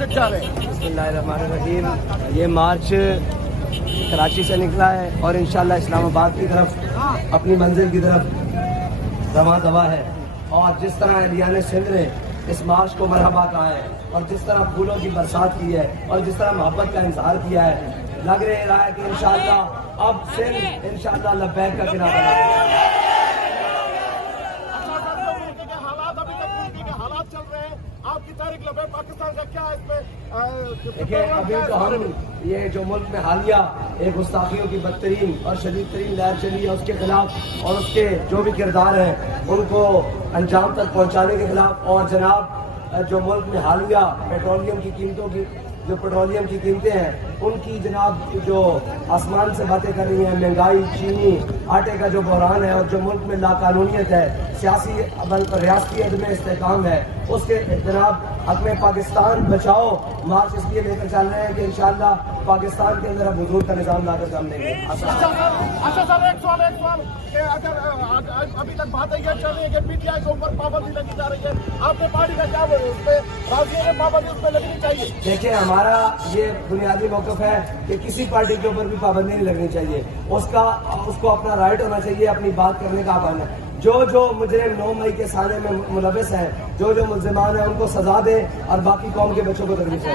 Message जा रहे हैं? बिस्मिल्लाहिर्रहमानिर्रहीम। ये मार्च कराची से निकला है और इंशाल्लाह इस्लामाबाद की तरफ अपनी मंजिल की तरफ रवां दवा है। और जिस तरह एहलियाने सिंध ने इस मार्च को मरहबा कहा है और जिस तरह फूलों की बरसात की है और जिस तरह मोहब्बत का इजहार किया है, लग रहा है कि इंशाल्लाह अब सिंध इंशाल्लाह लब्बैक का किनारा बनेगा। हालात चल रहे हैं, आपकी तारीख लबे पाकिस्तान का क्या है इस पे? देखिए, अभी तो हम ये जो मुल्क में हालिया एक गुस्ताखियों की बदतरीन और शदीद तरीन लहर चली है उसके खिलाफ और उसके जो भी किरदार हैं उनको अंजाम तक पहुंचाने के खिलाफ, और जनाब जो मुल्क में हालिया पेट्रोलियम की कीमतें हैं उनकी जनाब जो आसमान से बातें कर रही हैं, महंगाई, चीनी, आटे का जो बहरान है और जो मुल्क में लाकानूनियत है, सियासी रियासती अदम इस्तेहकाम है, उसके जनाब हक में पाकिस्तान बचाओ मार्च इसलिए लेकर चल रहे हैं कि इंशाल्लाह पाकिस्तान के अंदर अब हुजूर का निज़ाम लाकर हम देंगे। अच्छा सर, एक सवाल कि अगर अभी तक बातें ये चल रही है कि पीटीआई के ऊपर पाबंदी लगी जा रही है, आपने पार्टी का क्या उस पर राजी है? पाबंदी उस पर लगनी चाहिए? देखिए, हमारा ये बुनियादी मौक़िफ़ है कि किसी पार्टी के ऊपर भी पाबंदी नहीं लगनी चाहिए, उसको अपना राइट होना चाहिए अपनी बात करने का। आवाज़ है जो मुजरिम 9 मई के साले में मुलविस हैं, जो मुल्ज़िमान हैं उनको सजा दे और बाकी कौम के बच्चों को तकलीफ है।